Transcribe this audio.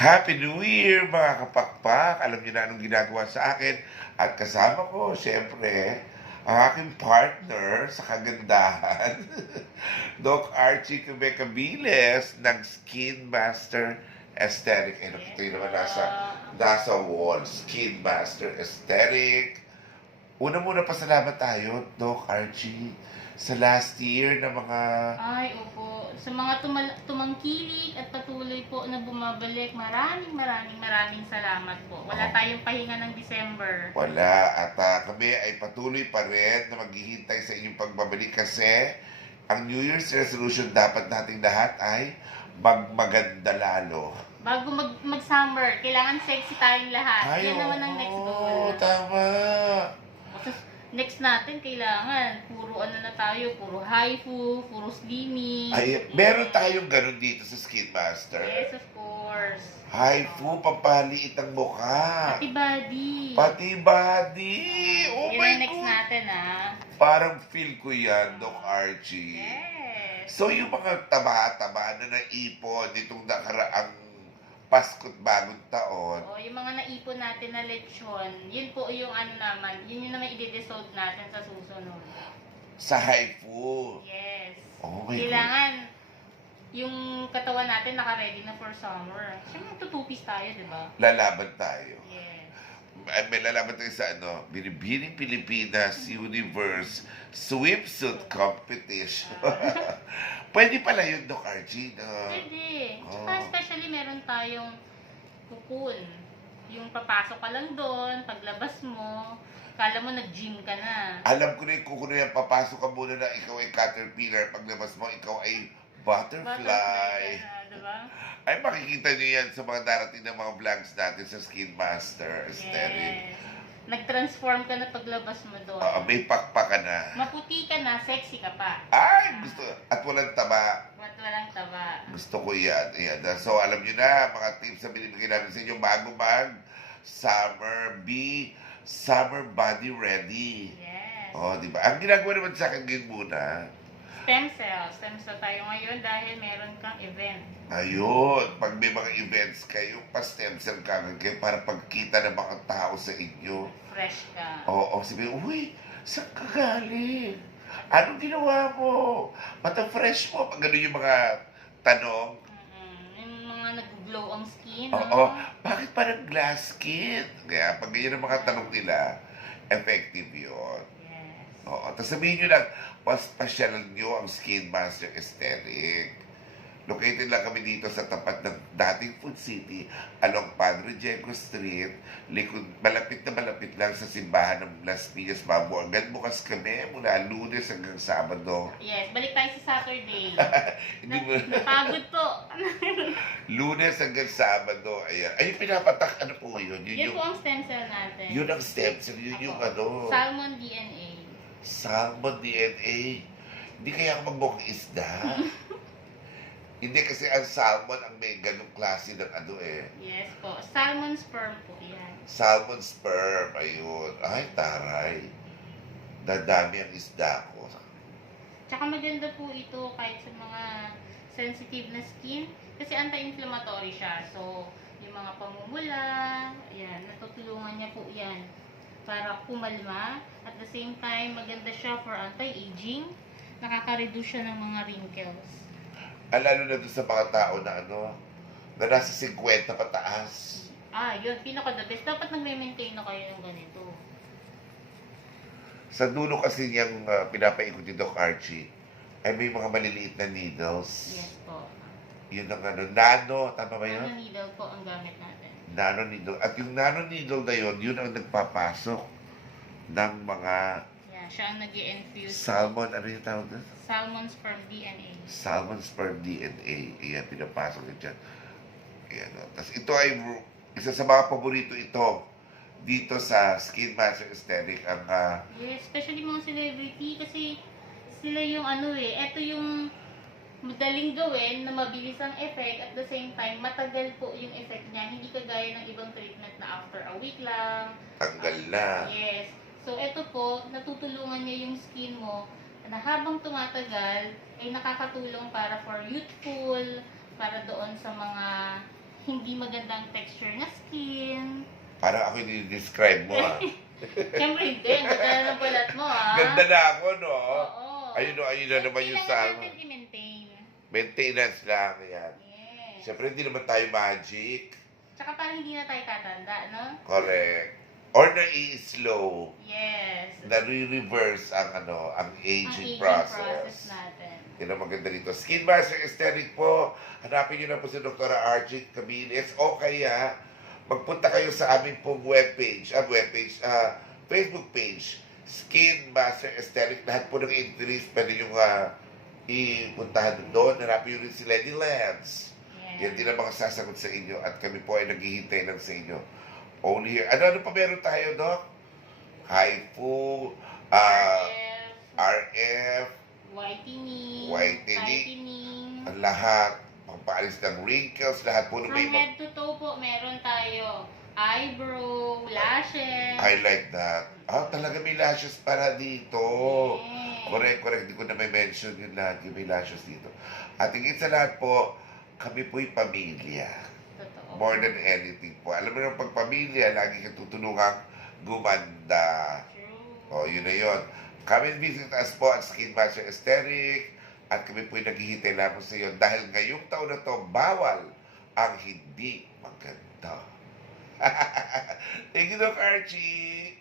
Happy New Year mga kapakpak! Alam niyo na anong ginagawa sa akin. At kasama ko, siyempre, ang aking partner sa kagandahan, Doc Archie Cabiles ng Skin Master Aesthetic. Eh, nakita niyo naman nasa wall, Skin Master Aesthetic. Una muna pasalamat tayo, Doc Archie, sa last year na mga... Ay, opo. Sa mga tumangkilik at patuloy po na bumabalik, maraming salamat po. Wala tayong pahinga ng December. Wala. At kami ay patuloy pa rin na maghihintay sa inyong pagbabalik kasi ang New Year's resolution dapat nating lahat ay magmaganda lalo. Bago mag-summer, kailangan sexy tayong lahat. Ay, Yan naman ang next goal. Oo, tama. Tapos, next natin, kailangan, puro ano na tayo, puro haifu, puro slimming. Ay, meron tayong ganun dito sa Skin Master. Yes, of course. Haifu, pampaliit ang mukha. Pati body. Pati body. Oh Yan my ang next God. natin, Parang feel ko yan, Doc Archie. Yes. So, yung mga taba-taba na naipon ditong nakaraang Pasko't Bagong Taon, O, yung mga naipon natin na lechon, yun po yung ano naman, yun yung naman i-dissolve natin sa susunod. sa haifu. Yes. Oh my God. Kailangan, yung katawan natin naka-ready na for summer. Siyempre, tutupis tayo, di ba? Lalaban tayo. Yes. May lalaban tayo sa Binibining Pilipinas Universe Swimsuit Competition. Pwede pala yun, Doc Archie. Pwede. Tsaka Oh. especially meron tayong kukun. Yung papasok ka lang doon, paglabas mo, kala mo nag-gym ka na. Alam ko na yung kukunin yan, papasok ka muna na ikaw ay caterpillar. Paglabas mo, ikaw ay butterfly. Ka na, diba? Ay, makikita niyo yan sa mga darating na mga vlogs natin sa Skin Master Aesthetic. Yes. Nag-transform ka na paglabas mo doon. May pakpak ka na. Maputi ka na, sexy ka pa. Ay, gusto. At walang taba. Walang taba. Gusto ko yan. Ayan. So, alam niyo na, mga tips na binibigay namin sa inyo bago summer, be summer body ready. Yes. Di ba? Ang ginagawa naman sa akin ngayon muna, Stem cell. Stem cell tayo ngayon dahil meron kang event. ayun, pag may mga events kayo, pa-stem cell kagad kayo para pagkita ng mga tao sa inyo. Fresh ka. Oo, sabihin, uy, saan ka galing? Anong ginawa mo? Ba't ang fresh mo? Pag gano'n yung mga tanong, Yung mga nag-glow ang skin. oo, no? bakit parang glass skin? Kaya pag ganyan ang mga tanong nila, effective yun. Yes. Oo, tapos sabihin nyo lang, pasyalan nyo ang Skin Master Aesthetic. Located lang kami dito sa tapat ng dating Food City, along Padre Diego Street, malapit lang sa simbahan ng Las Piñas, Babuangan. Bukas kami mula Lunes hanggang Sabado. Yes, balik tayo sa Saturday. Hindi mo, Napagod po. Lunes hanggang Sabado. Ayan. Ay, pinapatak, ano po yun? Yan po ang stem cell natin. Yun ang steps, yun yung Salmon DNA. Salmon DNA. Hindi kaya ako magmukhang isda. Hindi kasi ang salmon ang may ganong klase ng Yes po. Salmon sperm po yan. Salmon sperm, ayun. Ay, taray. Dadami ang isda ko. Tsaka maganda po ito kahit sa mga sensitive na skin kasi anti-inflammatory siya. So, yung mga pamumula, ayan, natutulungan niya po yan para kumalma. At the same time, maganda siya for anti-aging. Nakaka-reduce siya ng mga wrinkles. Lalo na doon sa mga tao na na nasa 50 pataas. Yun, pinaka-the best. Dapat nagme-maintain na kayo ng ganito. Sa dulo kasi niyang pinapaikot ni Doc Archie, ay may mga maliliit na needles. Yes po. Yun ang nano, tama ba yun? Nano needle po ang gamit natin. Nano needle. At yung nano needle na yun ang nagpapasok ng mga Yan, siya ang nag-i-infuse. salmon, ano yung tawag doon? Salmon sperm DNA. Salmon sperm DNA. Ayan, pinapasok yun dyan. Ayan, Tapos ito ay isa sa mga paborito ito dito sa Skin Master Aesthetic. Ang Yes, especially mga celebrity kasi sila yung eto yung madaling gawin na mabilis ang effect at the same time matagal po yung effect niya. Hindi kagaya ng ibang treatment na after a week lang. tanggal na. Yes. So eto po, natutulungan niya yung skin mo na habang tumatagal ay nakakatulong para for youthful, para doon sa mga hindi magandang texture na skin. Parang ako yung describe mo, ah. Siyempre hindi, ang ganda na ng balat mo Ganda na ako, no? Oo. Ayun na naman yung sa Kailangan natin i-maintain. maintenance lang, yan. Yes. Siyempre, hindi naman tayo magic. Tsaka parang hindi na tayo tatanda, no? Correct. Or na-i-slow. Yes. Na-reverse ang Ang aging aging process. natin. Yan ang maganda dito. Skin Master Aesthetic po. Hanapin nyo na po si Dr. Archie Cabilis. O kaya, magpunta kayo sa aming pong Facebook page. Skin Master Aesthetic. Lahat po ng entries, pwede nyo ipuntahan doon. Hanapin nyo rin si Lenny Lance. Yan din ang mga sasagot sa inyo. At kami po ay naghihintay lang sa inyo. Only here. Ano pa meron tayo, Doc? Haifu, RF, Whitening. Whitening. Ang lahat. Pampaalis ng wrinkles. Lahat po ng From may head to toe po, meron tayo eyebrow, lashes. I like that. Talaga may lashes para dito. Yes. Correct. Hindi ko na may mention yun lagi. May lashes dito. At higit sa lahat po, kami po'y pamilya. Totoo. More than anything po. Alam mo yung pagpamilya, lagi kang tutulungang gumanda. True. Yun na yun. Come and visit us po at Skin Master Aesthetic at kami po'y naghihintay lamang sa iyo dahil ngayong taon na to, bawal ang hindi maganda. Thank you, Doc Archie.